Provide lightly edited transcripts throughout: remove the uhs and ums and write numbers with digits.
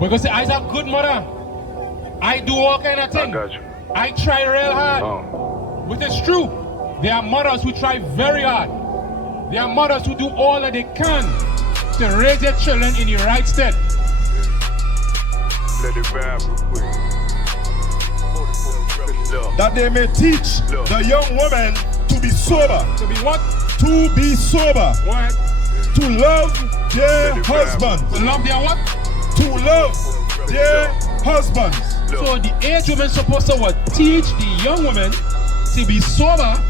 Because I is a good mother. I do all kind of things. I got you. I try real hard. Which is true. There are mothers who try very hard. There are mothers who do all that they can to raise their children in the right stead. Let it vibe real quick. That they may teach the young women to be sober. To be what? To be sober. What? To love their husbands. To love their what? To love their husbands. So the age women supposed to what? Teach the young women to be sober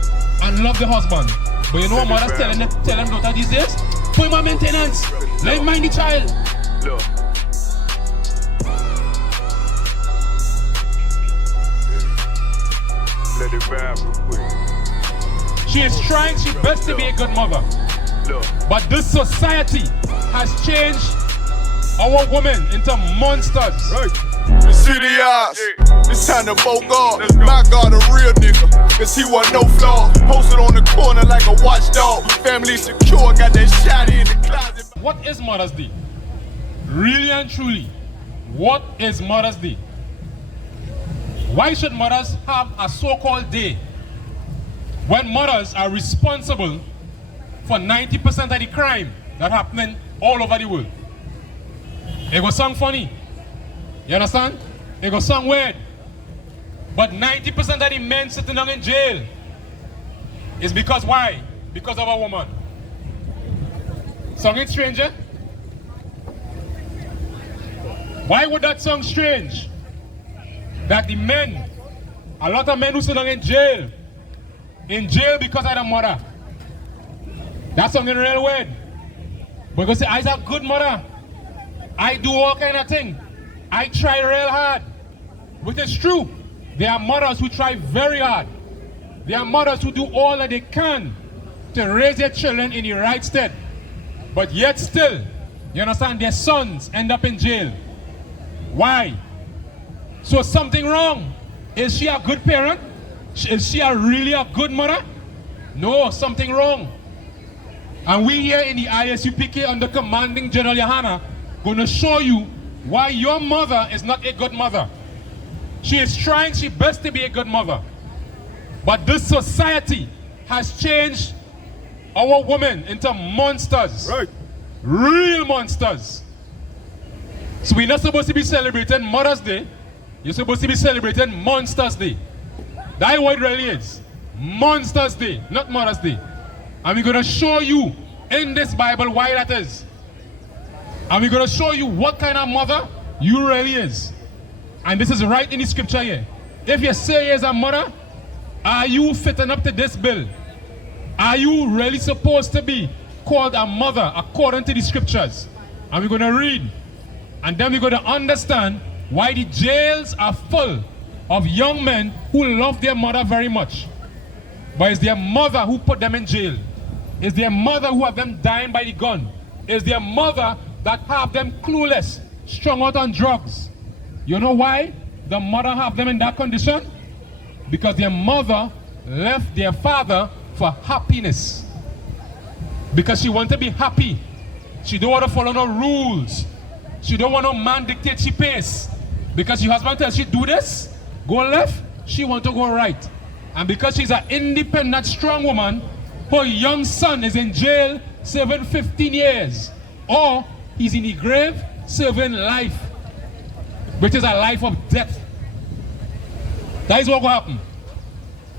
and love the husband. But you know what mothers tell them daughter these days? Put him on maintenance. Let him mind the child. Look. Let it vibe real quick. She is trying she best to be a good mother. But this society has changed our women into monsters. Right. See the eyes, it's time to vote God. My God, a real nigga, cause he wasn't no flaw. Posted on the corner like a watchdog. Family secure, got that shot in the closet. What is Mother's Day? Really and truly, what is Mother's Day? Why should mothers have a so-called day when mothers are responsible for 90% of the crime that happening all over the world? It was sound funny. You understand? It goes sound weird. But 90% of the men sitting down in jail is because why? Because of a woman. Sounding stranger? Why would that sound strange? That the men, a lot of men who sit down in jail because of the mother. That's something real weird. Because I is a good mother. I do all kind of things. I try real hard. Which is true. There are mothers who try very hard. There are mothers who do all that they can to raise their children in the right stead. But yet still, you understand, their sons end up in jail. Why? So something wrong. Is she a good parent? Is she really a good mother? No, something wrong. And we here in the I.S.U.P.K under commanding General YAHANNA going to show you why your mother is not a good mother. She is trying she best to be a good mother. But this society has changed our women into monsters. Right. Real monsters. So we're not supposed to be celebrating Mother's Day. You're supposed to be celebrating Monsters Day. That's what it really is. Monsters Day, not Mother's Day. And we're going to show you in this Bible why that is. And we're going to show you what kind of mother you really is. And this is right in the scripture here. If you say you're a mother, are you fitting up to this bill? Are you really supposed to be called a mother according to the scriptures? And we're going to read. And then we're going to understand why the jails are full of young men who love their mother very much. But it's their mother who put them in jail. It's their mother who have them dying by the gun. It's their mother that have them clueless, strung out on drugs. You know why the mother have them in that condition? Because their mother left their father for happiness. Because she want to be happy. She don't want to follow no rules. She don't want no man dictate she pace. Because your husband tells she do this, go left, she want to go right. And because she's an independent, strong woman, her young son is in jail serving 15 years. Or he's in the grave serving life, which is a life of death. That is what will happen.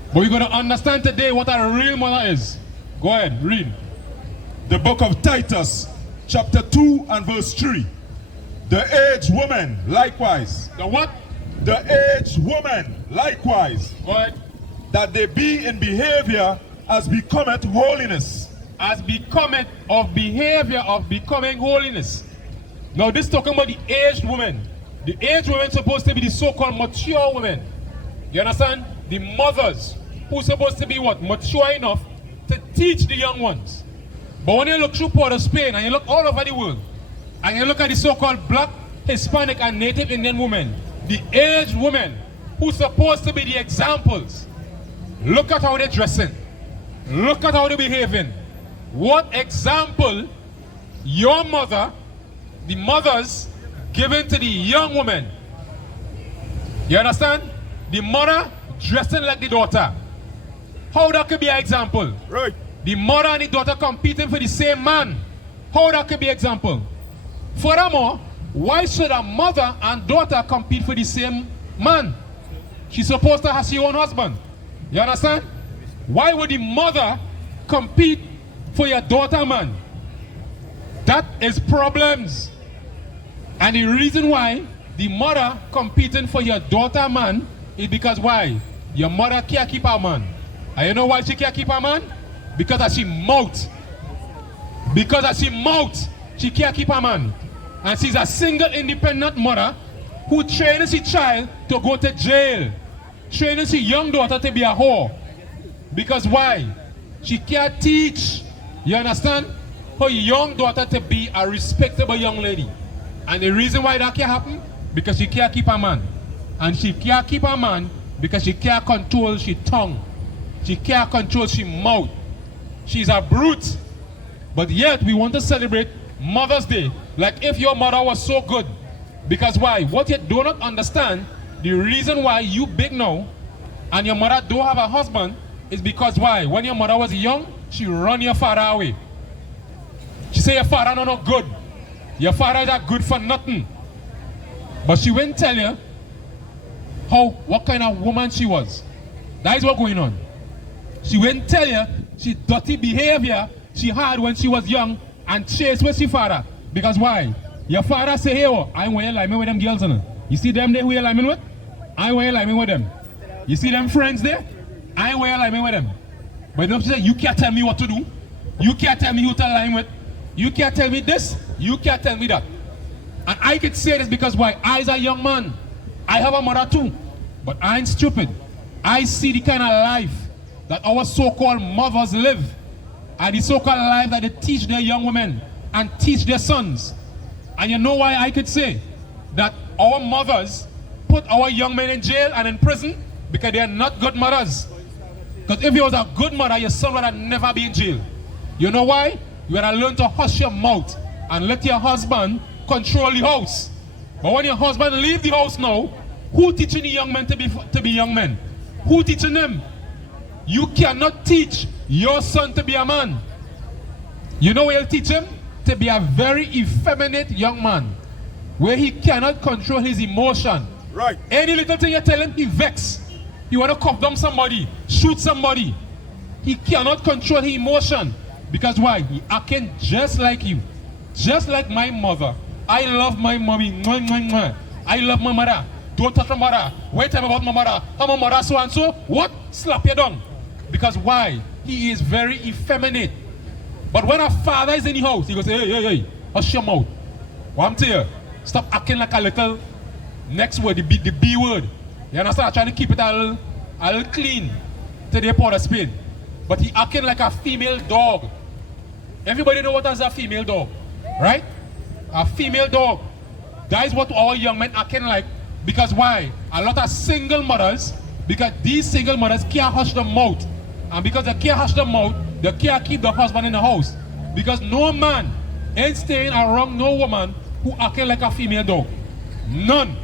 But we're going to understand today what a real mother is. Go ahead, read. The book of Titus, chapter 2 and verse 3. The aged woman likewise. The what? The aged woman likewise. Go ahead. That they be in behavior as becometh holiness. As becometh of behavior of becoming holiness. Now this talking about the aged woman. The aged women supposed to be the so-called mature women. You understand? The mothers who supposed to be what? Mature enough to teach the young ones. But when you look through Port of Spain and you look all over the world and you look at the so-called black, Hispanic and Native Indian women, the aged women who supposed to be the examples, look at how they're dressing. Look at how they're behaving. What example your mother, the mothers given to the young woman. You understand? The mother dressing like the daughter. How that could be an example? Right. The mother and the daughter competing for the same man. How that could be an example? Furthermore, why should a mother and daughter compete for the same man? She's supposed to have her own husband. You understand? Why would the mother compete for your daughter, man? That is problems. And the reason why the mother competing for your daughter, man, is because why? Your mother can't keep her man. And you know why she can't keep her man? Because of she mouth. Because of she mouth, she can't keep her man. And she's a single independent mother who trains her child to go to jail. Training her young daughter to be a whore. Because why? She can't teach, you understand, her young daughter to be a respectable young lady. And the reason why that can't happen, because she can't keep her man. And she can't keep her man because she can't control she tongue. She can't control she mouth. She's a brute. But yet we want to celebrate Mother's Day like if your mother was so good. Because why? What you do not understand, the reason why you big now and your mother don't have a husband is because why? When your mother was young, she run your father away. She say your father not good. Your father is not good for nothing. But she wouldn't tell you what kind of woman she was. That is what's going on. She wouldn't tell you she dirty behavior she had when she was young and chased with her father. Because why? Your father say, hey, I want you to lie me with them girls. You see them there who you lie me with? I want you to lie me with them. You see them friends there? I want you to lie me with them. But don't say, you can't tell me what to do. You can't tell me who to lie with. You can't tell me this. You can't tell me that. And I could say this because why? I is a young man. I have a mother too. But I ain't stupid. I see the kind of life that our so-called mothers live. And the so-called life that they teach their young women and teach their sons. And you know why I could say that our mothers put our young men in jail and in prison? Because they are not good mothers. Because if you was a good mother, your son would have never be in jail. You know why? You gotta learn to hush your mouth and let your husband control the house. But when your husband leave the house now, who teaching the young men to be young men? Who teaching them? You cannot teach your son to be a man. You know where you'll teach him? To be a very effeminate young man, where he cannot control his emotion. Right. Any little thing you tell him, he vex. He want to cuff down somebody, shoot somebody. He cannot control his emotion. Because why? He acting just like you. Just like my mother. I love my mommy. I love my mother. Don't touch my mother. Wait time about my mother. How my mother so and so? What? Slap you down. Because why? He is very effeminate. But when a father is in the house, he goes, hey, hush your mouth. What I'm telling you, stop acting like a little, next word, the B word. You understand? I'm trying to keep it a little clean to the pot of spin. But he acting like a female dog. Everybody know what is a female dog, right? A female dog. That is what our young men acting like. Because why? A lot of single mothers, because these single mothers can't hush their mouth. And because they can't hush their mouth, they can't keep the husband in the house. Because no man ain't staying around no woman who acting like a female dog. None.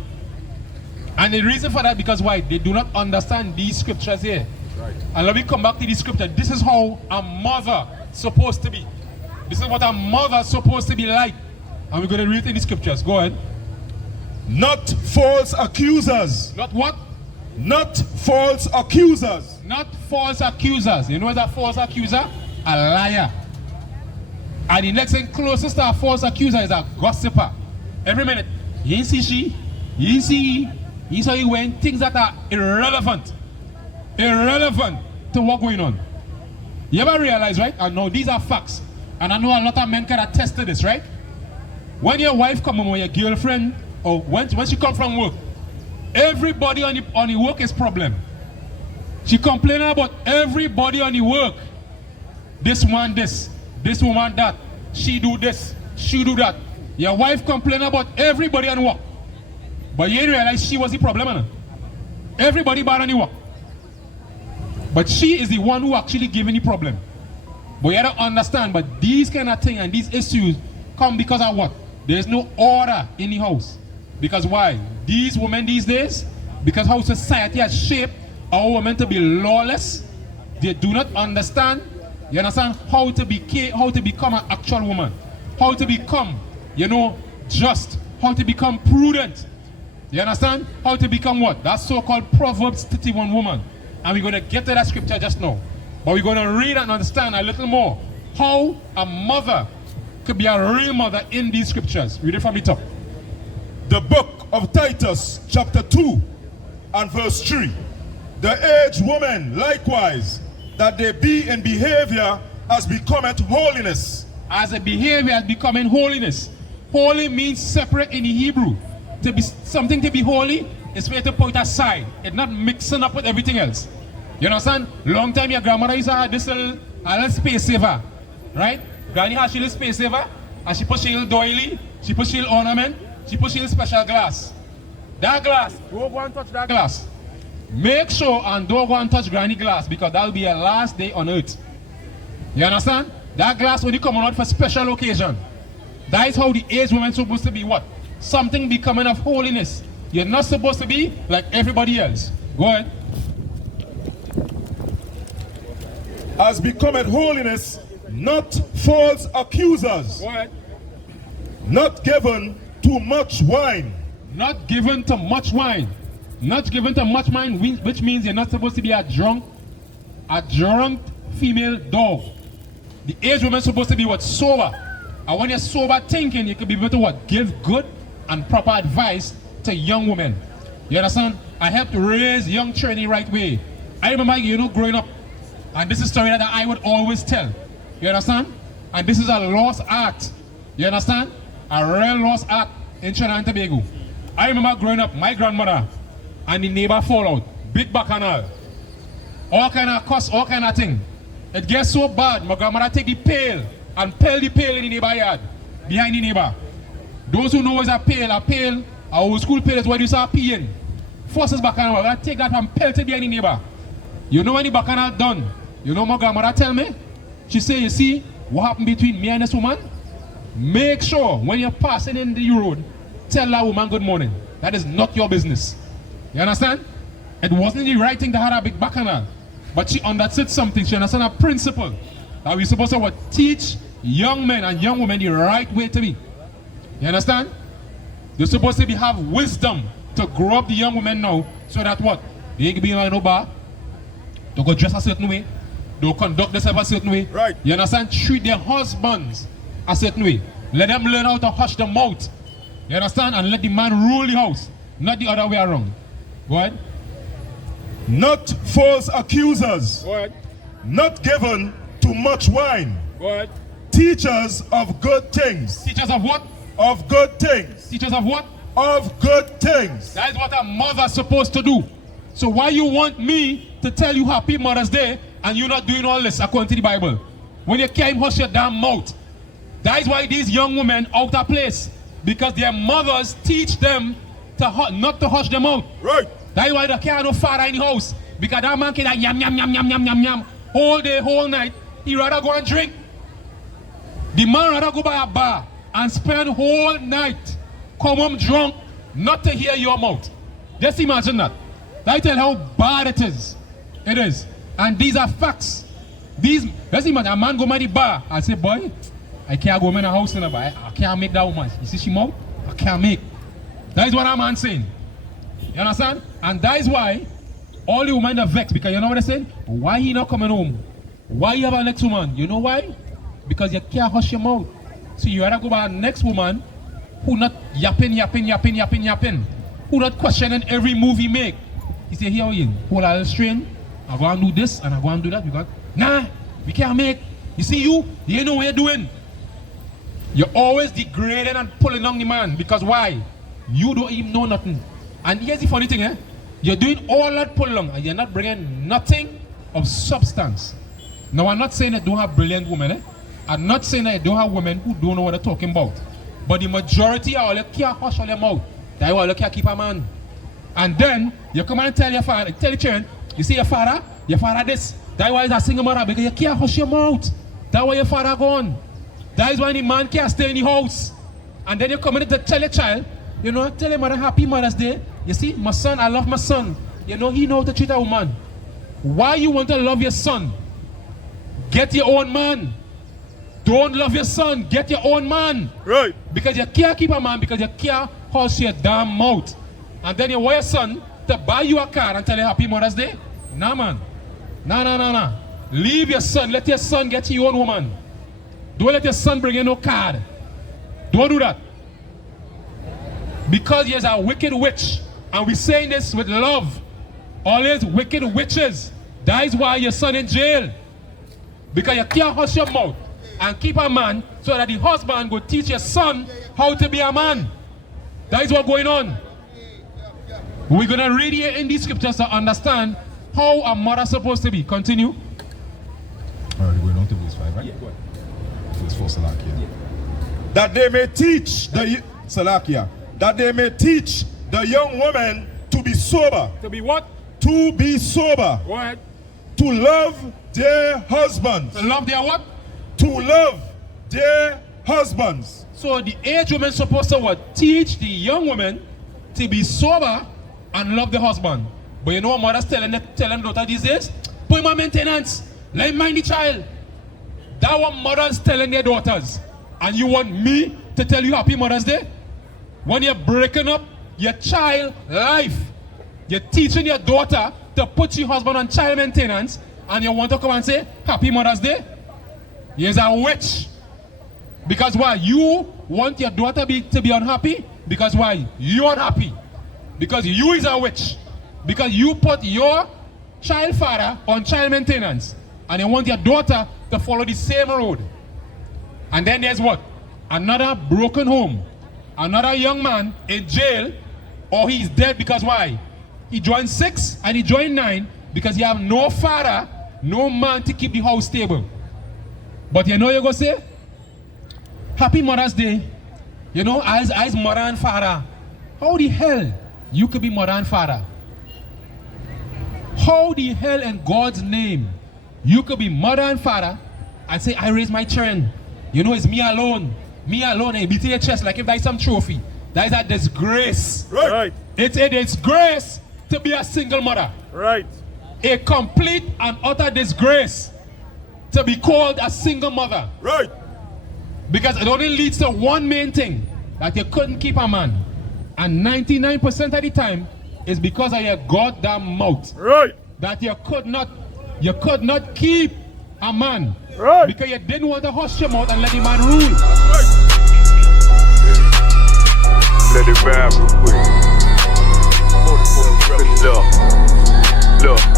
And the reason for that, because why? They do not understand these scriptures here. Right. And let me come back to the scripture. This is how a mother supposed to be. This is what a mother supposed to be like. And we're going to read in the scriptures. Go ahead. Not false accusers. Not what? Not false accusers. Not false accusers. You know what's a false accuser? A liar. And the next thing closest to a false accuser is a gossiper. Every minute, you see she, you see he saw you when things that are irrelevant to what's going on. You ever realize, right? I know these are facts. And I know a lot of men can attest to this, right? When your wife come home or your girlfriend, or when she come from work, everybody on the work is problem. She complaining about everybody on the work. This one this woman that. She do this, she do that. Your wife complaining about everybody on work. But you didn't realize she was the problem, huh? Everybody bad on the work. But she is the one who actually giving the problem. But you don't understand, but these kind of things and these issues come because of what? There is no order in the house. Because why? These women these days, because how society has shaped our women to be lawless, they do not understand, you understand, how to become an actual woman, how to become, just, how to become prudent. You understand? How to become what? That so-called Proverbs 31 woman. And we're going to get to that scripture just now. But we're going to read and understand a little more how a mother could be a real mother in these scriptures. Read it from the top. The book of Titus, chapter 2 and verse 3. The aged woman likewise, that they be in behavior as becometh holiness. As a behavior as becoming holiness. Holy means separate in the Hebrew. To be something to be holy is where to put aside. It's not mixing up with everything else. You understand? Long time your grandmother used to have this little space saver. Right? Granny has she little space saver, and she put she little doily, she put she little ornament, she put she little special glass. That glass, don't go and touch that glass. Make sure and don't go and touch granny glass, because that will be your last day on earth. You understand? That glass only coming out for special occasion. That is how the aged woman is supposed to be what? Something becoming of holiness. You're not supposed to be like everybody else. Go ahead. As becometh holiness, not false accusers. Go ahead. Not given to much wine. Not given to much wine. Not given to much wine, which means you're not supposed to be a drunk female dog. The aged woman is supposed to be what? Sober. And when you're sober thinking, you can be able to what? Give good and proper advice to young women. You understand? I help to raise young trainee right way. I remember, growing up, and this is a story that I would always tell. You understand? And this is a lost art. You understand? A real lost art in Trinidad and Tobago. I remember growing up, my grandmother and the neighbor fall out. Big bacchanal. All kind of cuss, all kind of thing. It gets so bad, my grandmother take the pail and peel the pail in the neighbor yard, behind the neighbor. Those who know what is a pail, our old school pail is what you start peeing. Forces bacchanal, we're going to take that and pelt it behind the neighbor. You know when the bacchanal done, you know my grandmother tell me? She say, you see what happened between me and this woman? Make sure when you're passing in the road, tell that woman good morning. That is not your business. You understand? It wasn't the right thing to have a big bacchanal. But she understood something. She understood a principle. That we're supposed to teach young men and young women the right way to be. You understand? They're supposed to have wisdom to grow up the young women now, so that what? They ain't be in no bar. They go dress a certain way. They'll conduct themselves a certain way. Right. You understand? Treat their husbands a certain way. Let them learn how to hush the mouth. You understand? And let the man rule the house. Not the other way around. Go ahead. Not false accusers. Go ahead. Not given to much wine. Go ahead. Teachers of good things. Teachers of what? Of good things. Teachers of what? Of good things. That is what a mother's supposed to do. So why you want me to tell you Happy Mother's Day and you're not doing all this according to the Bible? When you can't hush your damn mouth. That is why these young women out of place. Because their mothers teach them to not to hush them out. Right. That is why they can't have no father in the house. Because that man can yam yam yam yam yam yam yam whole day, whole night. He rather go and drink. The man rather go by a bar and spend whole night, come home drunk, not to hear your mouth. Just imagine that. I tell how bad it is. It is. And these are facts. Let's imagine a man go by the bar and say, boy, I can't go in a house in a bar. I can't make that woman. You see she mouth? I can't make. That is what I'm saying. You understand? And that is why all the women are vexed, because you know what they're saying? Why he not coming home? Why you have a next woman? You know why? Because you can't hush your mouth. So you rather go by a next woman who not yapping, who not questioning every move he make. He say, here we hold a little strain. I go and do this and I go and do that. Because, nah, we can't make. You see you know what you're doing. You're always degrading and pulling on the man. Because why? You don't even know nothing. And here's the funny thing, you're doing all that pull along and you're not bringing nothing of substance. Now, I'm not saying that don't have brilliant women. I'm not saying that you don't have women who don't know what they're talking about. But the majority are all you can't hush all your mouth. That's why you can't keep a man. And then you come and tell your father, tell the children, you see your father this. That's why he's a single mother, because you can't hush your mouth. That's why your father gone. That is why the man can't stay in the house. And then you come in to tell your child, You know, tell him mother happy Mother's Day. You see, my son, I love my son. You know, he know how to treat a woman. Why you want to love your son? Get your own man. Don't love your son. Get your own man. Right. Because you can't keep a man because you can't horse your damn mouth. And then you want your son to buy you a car and tell you happy Mother's Day? Nah, man. Nah. Leave your son. Let your son get your own woman. Don't let your son bring you no card. Don't do that. Because there's a wicked witch. And we're saying this with love. Always wicked witches. That is why your son in jail. Because you can't hush your mouth and keep a man so that the husband will teach your son how to be a man. That is what's going on. We're going to read here in these scriptures to understand how a mother is supposed to be. Continue. Alright, going on to verse 5, right? Yeah, go ahead. Verse 4, Salakia. That they may teach the Salakia. That they may teach the young women to be sober. To be what? To be sober. Go ahead. To love their husbands. To love their what? To love their husbands. So the age woman supposed to what? Teach the young women to be sober and love the husband. But you know what mother's telling daughter these days? Put my maintenance. Let me mind the child. That what mothers telling their daughters. And you want me to tell you happy Mother's Day? When you're breaking up your child life, you're teaching your daughter to put your husband on child maintenance, and you want to come and say happy Mother's Day? Here's a witch. Because why? You want your daughter to be unhappy? Because why? You're unhappy. Because you is a witch. Because you put your child father on child maintenance, and you want your daughter to follow the same road. And then there's what? Another broken home. Another young man in jail, or he's dead because why? He joined 6 and he joined 9 because he have no father, no man to keep the house stable. But you know you're going to say, happy Mother's Day. You know, as mother and father, how the hell you could be mother and father? How the hell in God's name you could be mother and father and say, I raise my children. You know, it's me alone. Me alone, and beating your chest like if that's some trophy. That is a disgrace. Right. It's a disgrace to be a single mother. Right. A complete and utter disgrace to be called a single mother. Right. Because it only leads to one main thing, that you couldn't keep a man. And 99% of the time is because of your goddamn mouth. Right. That you could not keep a man. Right. Because you didn't want to hush your mouth and let the man rule. Let it vibe real quick. Look.